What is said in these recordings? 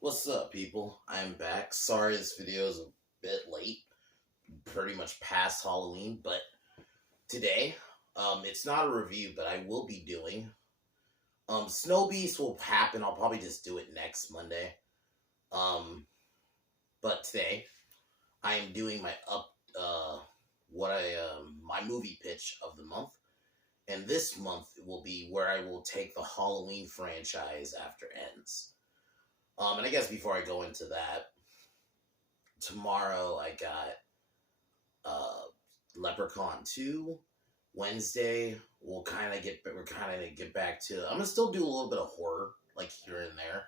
What's up, people? I'm back. Sorry this video is a bit late, pretty much past Halloween, but today, it's not a review, but I will be doing. Snow Beast will happen. I'll probably just do it next Monday. Um, but today, I am doing my my movie pitch of the month, and this month will be where I will take the Halloween franchise after ends. And I guess before I go into that, tomorrow I got uh Leprechaun 2. Wednesday we're kind of get back to I'm gonna still do a little bit of horror like here and there,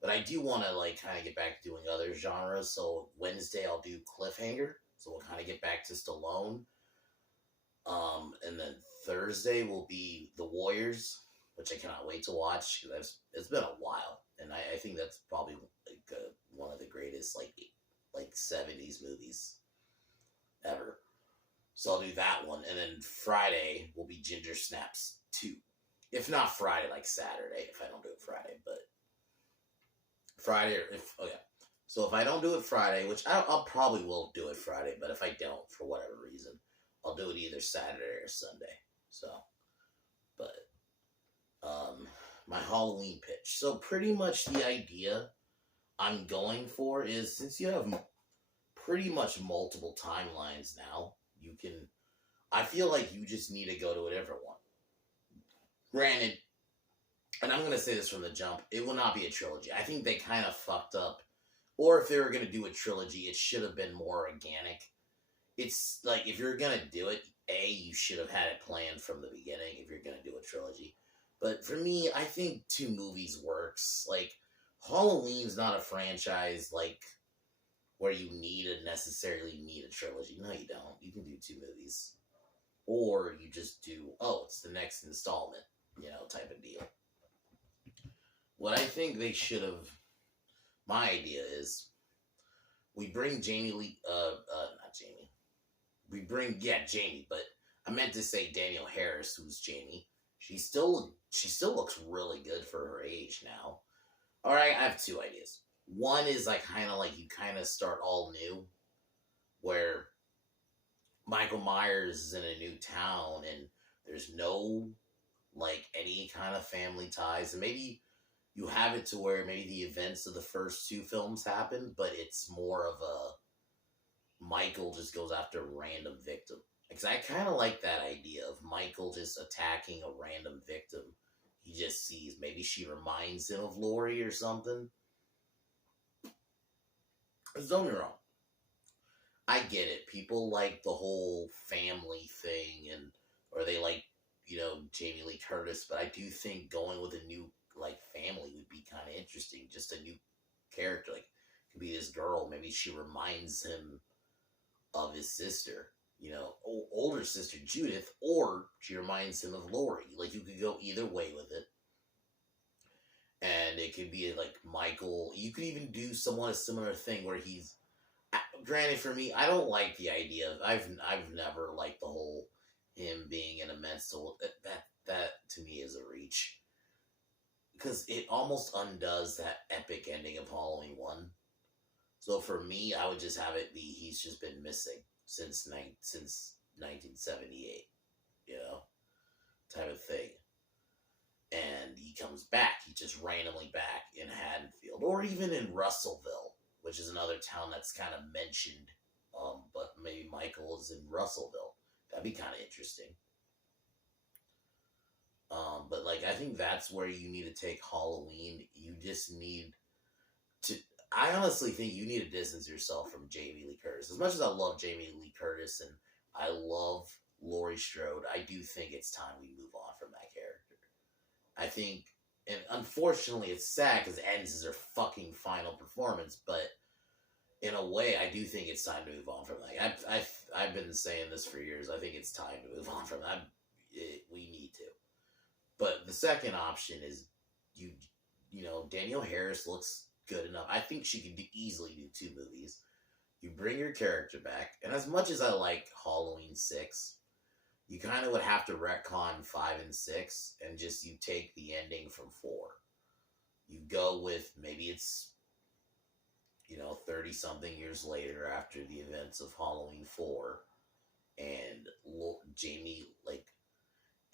but I do want to like kind of get back to doing other genres. So Wednesday I'll do Cliffhanger, so we'll kind of get back to Stallone. And then Thursday will be The Warriors, which I cannot wait to watch because it's been a while, and I think that's probably like one of the greatest like 70s movies ever. So I'll do that one, and then Friday will be Ginger Snaps 2. If not Friday, like Saturday. If I don't do it Friday, but Friday or if oh yeah. So if I don't do it Friday, which I'll probably will do it Friday, but if I don't for whatever reason, I'll do it either Saturday or Sunday. So, but my Halloween pitch. So pretty much the idea I'm going for is since you have pretty much multiple timelines now, you can. I feel like you just need to go to whatever one. Granted, and I'm going to say this from the jump, it will not be a trilogy. I think they kind of fucked up. Or if they were going to do a trilogy, it should have been more organic. It's like, if you're going to do it, you should have had it planned from the beginning if you're going to do a trilogy. But for me, I think two movies works. Like, Halloween's not a franchise, like, where you necessarily need a trilogy. No, you don't. You can do two movies. Or you just do, it's the next installment, type of deal. What I think they should have, my idea is, we bring Jamie Lee, not Jamie. We bring, Jamie, but I meant to say Danielle Harris, who's Jamie. She still looks really good for her age now. All right, I have two ideas. One is like kind of like you kind of start all new, where Michael Myers is in a new town and there's no like any kind of family ties, and maybe you have it to where maybe the events of the first two films happen, but it's more of a Michael just goes after a random victim. Because I kind of like that idea of Michael just attacking a random victim he just sees. Maybe she reminds him of Laurie or something. Don't get me wrong. I get it. People like the whole family thing, or they like, Jamie Lee Curtis, but I do think going with a new like family would be kind of interesting. Just a new character, like could be this girl. Maybe she reminds him of his sister, older sister Judith, or she reminds him of Laurie. Like you could go either way with it, and it could be like Michael. You could even do somewhat a similar thing where he's. Granted, for me, I don't like the idea of. I've never liked the whole him being in a mental. That to me is a reach because it almost undoes that epic ending of Halloween 1. So for me, I would just have it be he's just been missing since 1978, type of thing. And he comes back. He's just randomly back in Haddonfield, or even in Russellville, which is another town that's kind of mentioned. But maybe Michael is in Russellville. That'd be kind of interesting. But like I think that's where you need to take Halloween. You just need to. I honestly think you need to distance yourself from Jamie Lee Curtis. As much as I love Jamie Lee Curtis and I love Laurie Strode, I do think it's time we move on from that character. I think, and unfortunately, it's sad because ends is her fucking final performance. But in a way, I do think it's time to move on from that. I've been saying this for years. I think it's time to move on from that. We need to. But the second option is Danielle Harris looks good enough. I think she could easily do two movies. You bring your character back, and as much as I like Halloween 6, you kind of would have to retcon 5 and 6, and just you take the ending from 4. You go with maybe it's 30 something years later after the events of Halloween 4, and Jamie, like,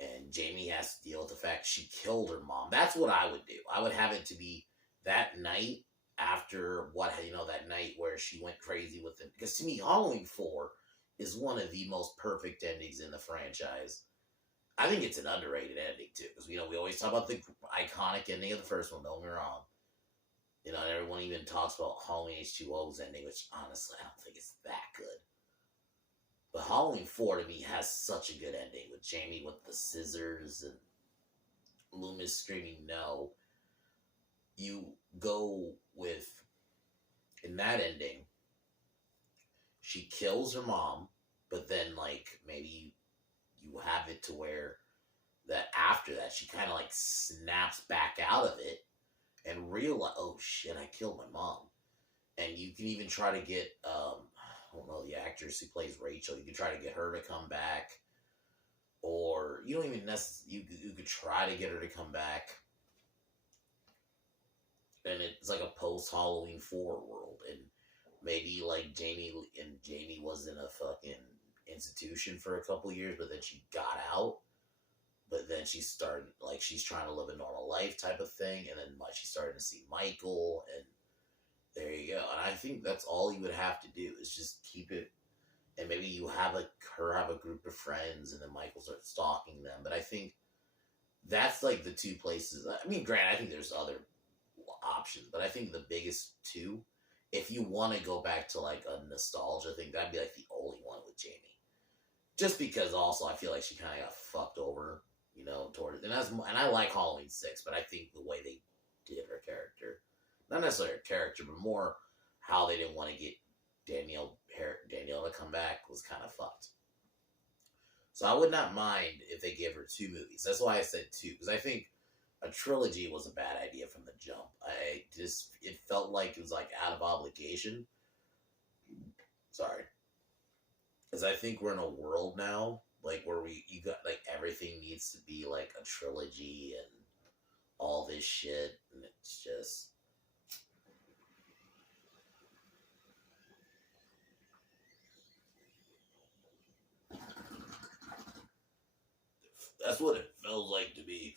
and Jamie has to deal with the fact she killed her mom. That's what I would do. I would have it to be that night after that night where she went crazy with it. Because to me, Halloween 4 is one of the most perfect endings in the franchise. I think it's an underrated ending, too. Because, we always talk about the iconic ending of the first one, don't get me wrong. And everyone even talks about Halloween H2O's ending, which honestly, I don't think it's that good. But Halloween 4 to me has such a good ending with Jamie with the scissors and Loomis screaming no. You go with, in that ending, she kills her mom, but then, like, maybe you have it to where that after that, she kind of, like, snaps back out of it and realize, oh shit, I killed my mom. And you can even try to get, I don't know, the actress who plays Rachel, you can try to get her to come back. Or you don't even necessarily, you could try to get her to come back. And it's like a post-Halloween 4 world. And maybe, like, Jamie was in a fucking institution for a couple years, but then she got out. But then she started, like, she's trying to live a normal life type of thing. And then she's starting to see Michael. And there you go. And I think that's all you would have to do is just keep it. And maybe you have her have a group of friends and then Michael starts stalking them. But I think that's, like, the two places. I mean, granted, I think there's other options. But I think the biggest two, if you want to go back to, like, a nostalgia thing, that'd be, like, the only one with Jamie. Just because also I feel like she kind of got fucked over. And I like Halloween 6, but I think the way they did her character, not necessarily her character, but more how they didn't want to get Danielle to come back was kind of fucked. So I would not mind if they give her 2 movies. That's why I said 2, because I think a trilogy was a bad idea from the jump. It felt like it was, like, out of obligation. Sorry. Because I think we're in a world now, like, where you got, like, everything needs to be, like, a trilogy and all this shit, and it's just... That's what it felt like to me.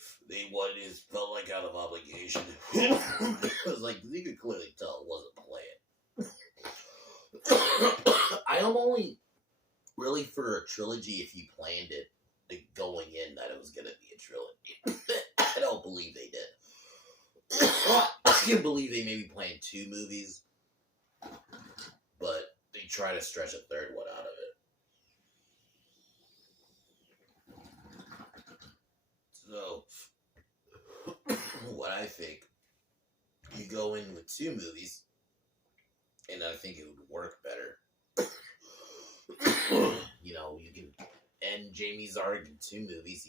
Felt like out of obligation. It was like, you could clearly tell it wasn't planned. I am only really for a trilogy if you planned it going in that it was going to be a trilogy. I don't believe they did. I can believe they maybe planned 2 movies, but they try to stretch a third one out of it. So, what I think, you go in with 2 movies, and I think it would work better. You can end Jamie's arc in 2 movies.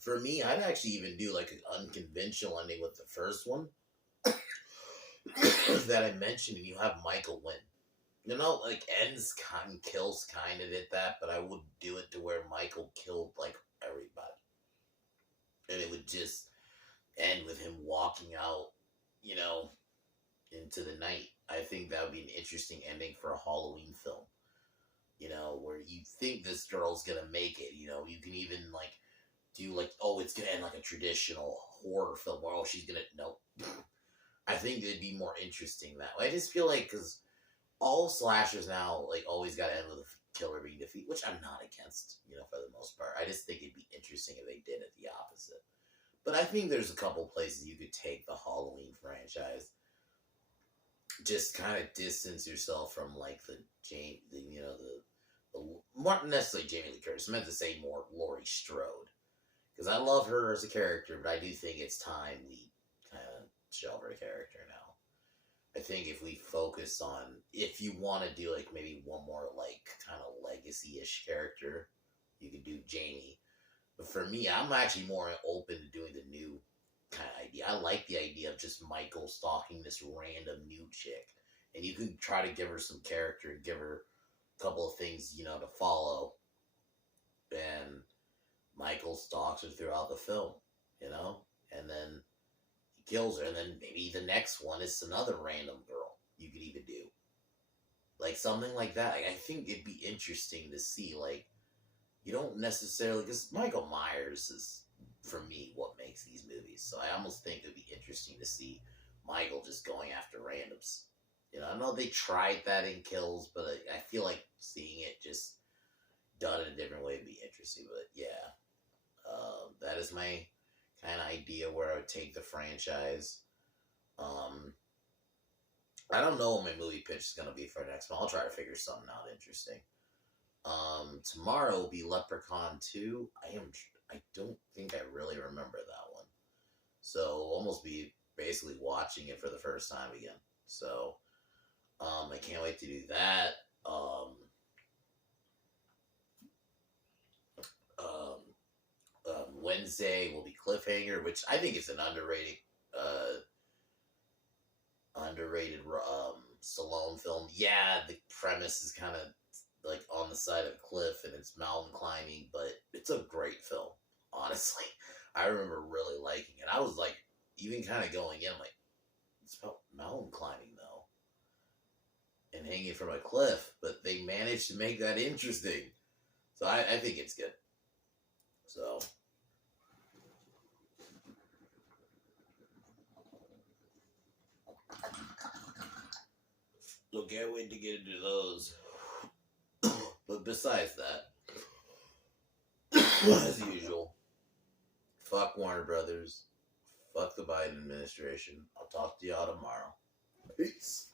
For me, I'd actually even do, like, an unconventional ending with the first one that I mentioned, and you have Michael win. Like, ends kind kills kind of did that, but I would do it to where Michael killed, like, everybody. And it would just end with him walking out, into the night. I think that would be an interesting ending for a Halloween film. Where you think this girl's gonna make it. You can even, like, do, like, oh, it's gonna end like a traditional horror film where, oh, she's gonna... Nope. I think it'd be more interesting that way. I just feel like, because all slashers now, like, always gotta end with a killer being defeated, which I'm not against, for the most part. I just think it'd be interesting if they did it the opposite. But I think there's a couple places you could take the Halloween franchise. Just kind of distance yourself from, like, not necessarily Jamie Lee Curtis. I meant to say more Laurie Strode. Because I love her as a character, but I do think it's time we kind of shelve her character now. I think if we focus on, if you want to do, like, maybe one more, like, kind of legacy-ish character, you could do Jamie. But for me, I'm actually more open to doing the new kind of idea. I like the idea of just Michael stalking this random new chick. And you can try to give her some character and give her a couple of things, to follow. And Michael stalks her throughout the film, and then he kills her, and then maybe the next one is another random girl you could even do. Like something like that. Like, I think it'd be interesting to see. Like, you don't necessarily, because Michael Myers is, for me, what makes these movies. So I almost think it'd be interesting to see Michael just going after randoms. You know, I know they tried that in Kills, but I feel like seeing it just done in a different way would be interesting. But yeah, that is my kind of idea where I would take the franchise. I don't know what my movie pitch is going to be for next one. I'll try to figure something out interesting. Tomorrow will be Leprechaun 2. I don't think I really remember that one. So I'll almost be basically watching it for the first time again. So I can't wait to do that. Wednesday will be Cliffhanger, which I think is an underrated Stallone film. Yeah, the premise is kind of like on the side of a cliff and it's mountain climbing, but it's a great film. Honestly, I remember really liking it. I was like, even kind of going in, like, it's about mountain climbing though, and hanging from a cliff. But they managed to make that interesting, so I think it's good. So. So can't wait to get into those. But besides that, as usual, fuck Warner Brothers, fuck the Biden administration. I'll talk to y'all tomorrow. Peace.